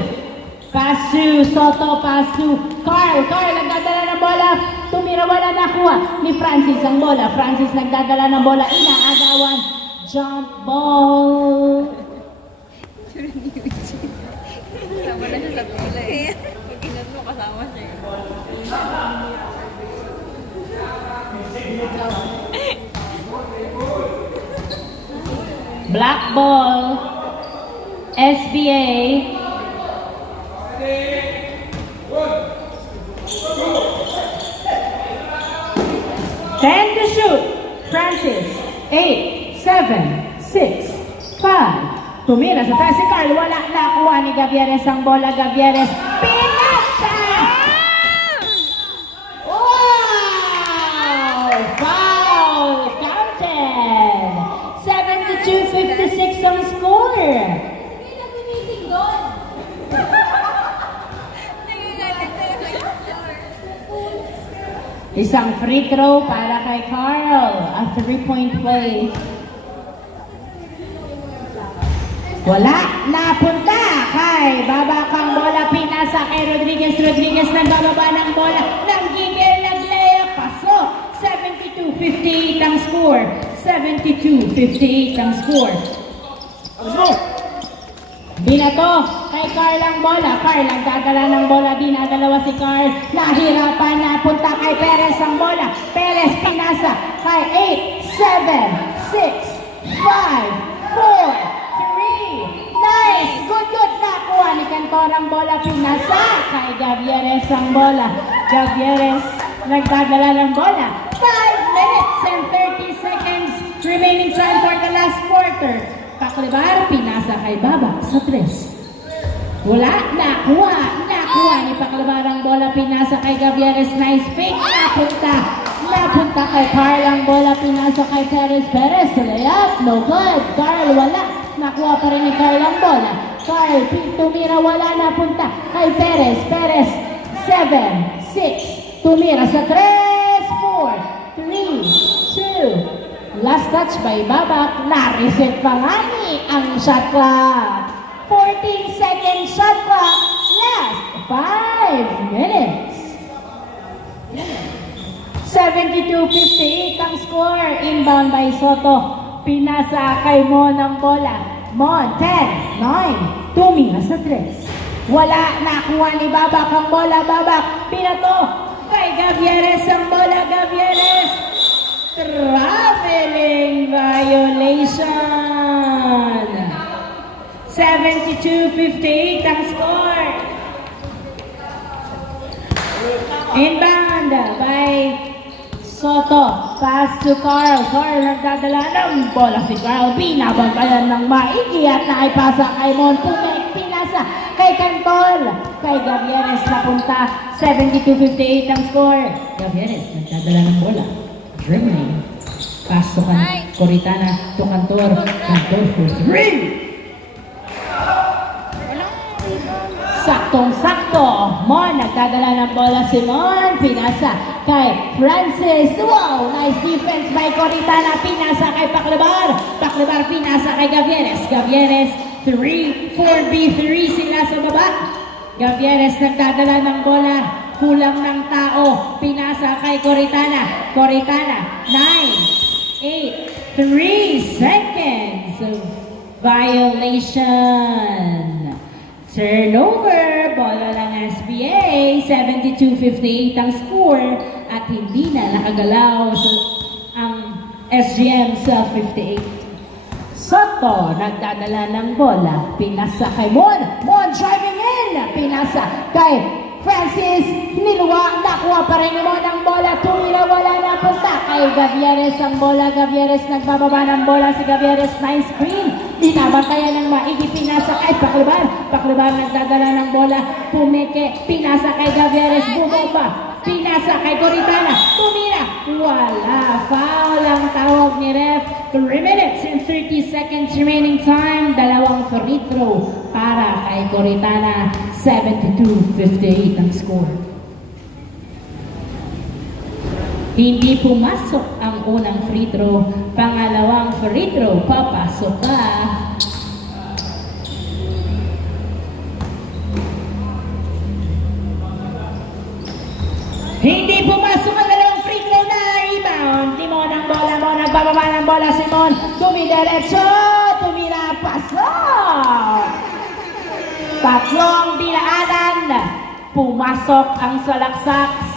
Soto, pass to Carl. Carl nagdadala ng bola, tumira, wala nakuha ni Francis ang bola. Francis nagdadala ng bola, inaagawan, jump ball. Kasama na siya sa bola eh. Pag inan mo, kasama siya. Black ball, SBA. Ten to shoot. Francis, 8, 7, 6, 5. Tumira sa taas si Carl. Wala nakuha ni Gavieres ang bola. Gavieres, pinasa! Wow! Foul! Counted! 72-56 ang score. Hindi na gumiting doon. Nagagalit na yung Isang free throw para kay Carl. A 3-point play. Wala. Napunta kay Babakang bola. Pinasa kay Rodriguez. Rodriguez nagbababa ng bola. Nanggigil, nag-layup. Pasok. 72-58 ang score. 72-58 ang score. Binato kay Carl ang bola. Carl nagdadala ng bola. Dinadalawa si Carl. Nahirapan na. Punta kay Perez ang bola. Perez pinasa kay 8, 7, 6, 5, 4, 3. Nice! Good. Nakuha ni Cantor ang bola. Pinasa kay Gavieres ang bola. Gavieres nagdadala ng bola. 5 minutes and 30 seconds remaining time for the last quarter. Paklebar, pinasa kay Baba sa 3. Wala, nakuha ni Paklebar ang bola, pinasa kay Gavieres, nice fake, napunta kay Carl ang bola, pinasa kay Perez, layup, no good, Carl wala, nakuha pa rin ni Carl ang bola, Carl, tumira, wala, napunta kay Perez, 7, 6, tumira sa 3, 4, 3, 2, last touch by Babak, na-reset pa nga ni ang shot clock. 14-second shot clock, last 5 minutes. 72-58 ang score, inbound by Soto. Pinasa kay Mon ang bola. Mon, 10, 9, tumira sa 3. Wala, nakuha ni Babak ang bola. Babak, pinato kay Gavieres ang bola. Gavieres, traveling violation. 72-58 ang score. Inbound by Soto. Pass to Carl. Carl nagdadala ng bola si Carl. Binabantayan ng maigi at naipasa kay Mon. Pinasa kay Cantor. Kay Gavieres napunta. 72-58 ang score. Gavieres nagdadala ng bola. Dribbling. Pass to Coritana to Cantor. Cantor for 3. Saktong-sakto. Mon, nagdadala ng bola si Mon. Pinasa kay Francis. Wow! Nice defense by Coritana. Pinasa kay Paklebar. Paklebar pinasa kay Gavieres. Gavieres, 3, 4B3 sila sa baba. Gavieres nagdadala ng bola. Kulang ng tao. Pinasa kay Coritana. Coritana, 9, 8, 3 seconds of violation. Turnover, bola ng SBA, 72-58 ang score at hindi na nakagalaw ang SGM sa 58. Soto, nagdadala ng bola, pinasa kay Mon, Mon driving in, pinasa kay Francis, niluwa, nakuha pa rin ni Mon ang bola, tumira, wala na punta kay Gavieres ang bola, Gavieres nagbababa ng bola, si Gavieres, nice screen, binabantayan ng maigi, pinasa kay Paklebar, Paklebar nagdadala ng bola, pumeke, pinasa kay Gavieres, bumomba, pinasa kay Coritana, tumira, wala, foul ang tawag ni ref, 3 minutes and 30 seconds remaining time, dalawang free throw para kay Coritana, 72-58 ang score. Hindi pumasok ang unang free throw, pangalawang free throw, papasok ka. Hindi pumasok ang dalawang free throw na rebound. Limon ang bola mo, nagbababa ng bola si Mon. Tumidiretso, tumira, pasok. Tatlong dinaanan. Pumasok ang salaksak.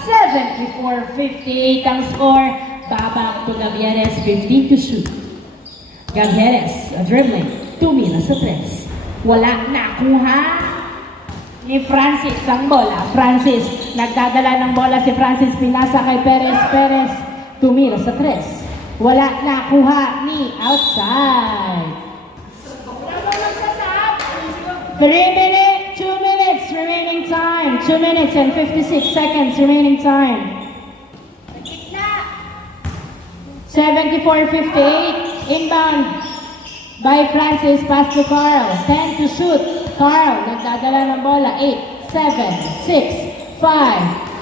74-58 ang score. Babak to Gavieres, 15 to shoot. Gavieres, dribbling. Tumira sa 3. Wala, nakuha ni Francis ang bola. Francis, nagdadala ng bola si Francis, pinasa kay Perez. Perez, tumira sa 3. Wala, nakuha ni outside. 3 minutes, 2 minutes remaining time. 2 minutes and 56 seconds remaining time. 74-58, inbound by Francis, pass to Carl. 10 to shoot. Carl, nagdadala ng bola. 8, 7, 6, 5,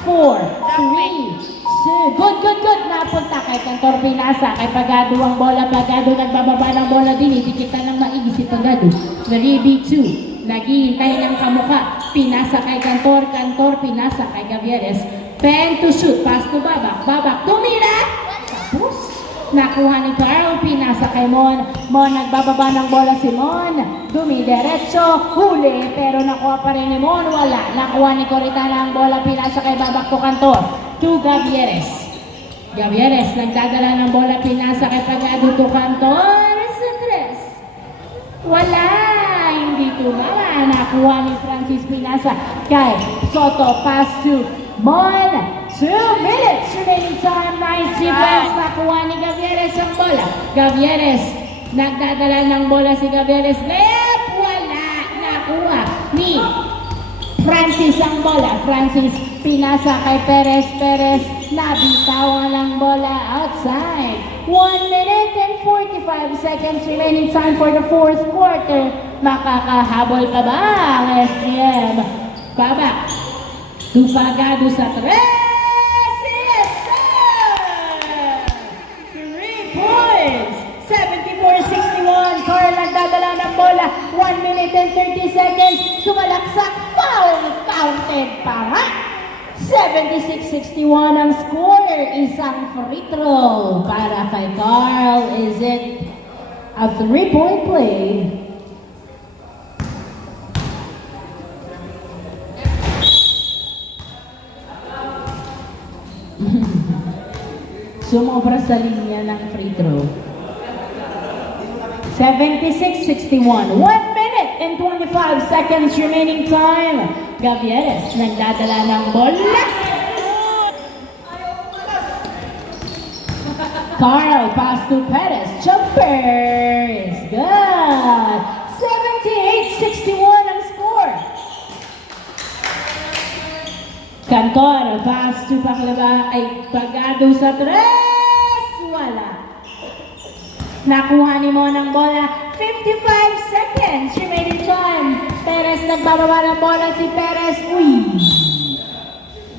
4, 3, 2. Good. Napunta kay Cantor, pinasa. Kay Pagado ang bola. Pagado nagbababa ng bola din. Dikitan ng maigi si Pagado. 3B2. Naghihintay ng kamuka. Pinasa kay Cantor. Cantor, pinasa kay Gavieres. 10 to shoot. Pass to Babak. Babak, tumira. Tapos, nakuha ni Carl. Pinasa kay Mon. Mon, nagbababa ng bola si Mon. Dumidiretso. Huli. Pero nakuha pa rin ni Mon. Wala. Nakuha ni Coritana ang bola. Pinasa kay Babak to Cantor. To Gavieres. Gavieres, nagdadala ng bola. Pinasa kay Pagado to Cantor. Sa 3. Wala. Hindi tumama. Nakuha ni Francis, pinasa kay Soto. Pass to Mon, 2 minutes remaining time. Nice defense. Nakuha ni Gavieres ang bola. Gavieres, nagdadala ng bola si Gavieres. Lep, wala. Nakuha ni Francis ang bola. Francis, pinasa kay Perez. Perez, nabitawan ang bola outside. 1 minute and 45 seconds remaining time for the fourth quarter. Makakahabol ka ba ang STM? Baba. Tupagado sa 3. Yes, sir! 3 points. 74-61. Carl nagdadala ng bola. 1 minute and 30 seconds. Sumalaksak. Foul. Counted para. 76-61 ang score. Isang free throw para kay Carl. Is it a 3-point play? Sumobra sa linya ng free throw. 76-61. 1 minute and 25 seconds remaining time. Gavieres nagdadala ng bola. Carl, pass to Perez. Jumper is good. 78-61 ang score. Cantor, pass to Paclava. Ay, Pagado sa 3. Wala. Nakuha ni Mon ang bola. 55 seconds remaining time. Perez nagbababa ng bola si Perez. Uy!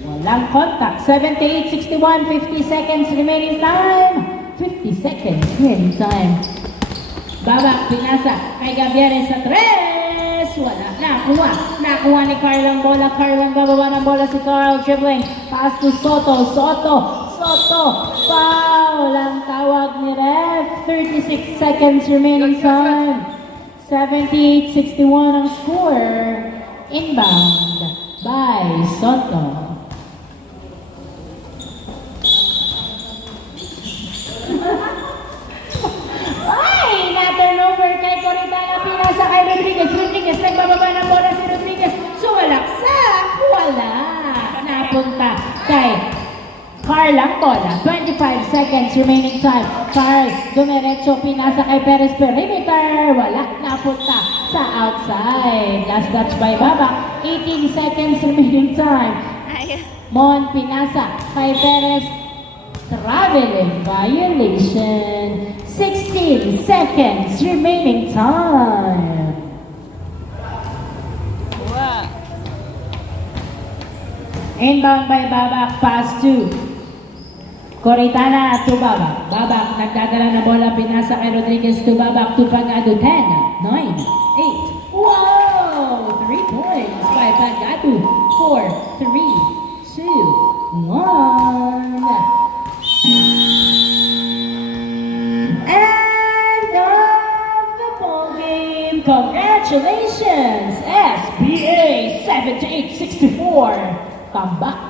Walang contact. 78-61. 50 seconds remaining time. 50 seconds remaining time. Baba, pinasa kay Gavieres sa 3. Wala. Nakuha. Nakuha ni Carl ang bola. Carl ang bababa ng bola si Carl. Dribbling. Pass to Soto. Soto. Foul ang tawag ni ref. 36 seconds remaining time. 78-61 ang score. Inbound by Soto. Ay! Na-turnover kay Coritana. Pinasa kay Rodriguez. Rodriguez. Nagbababa ng bola si Rodriguez. Sumalaksak. Wala. Napunta kay Carl ang bola. 25 seconds remaining time. Carl, dumiretso, pinasa kay Perez perimeter. Wala, napunta sa outside. Last touch by Baba. 18 seconds remaining time. Mon, pinasa kay Perez. Traveling violation. 16 seconds remaining time. Wow. Inbound by Babak, pass to Coritana to Babak. Babak, nagdadala na bola, pinasa kay Rodriguez to Babak to Pagado. 10, 9, 8. Wow! 3 points by Pagado. 4, 3, 2, 1. End of the ball game. Congratulations, SBA 78-64. Comeback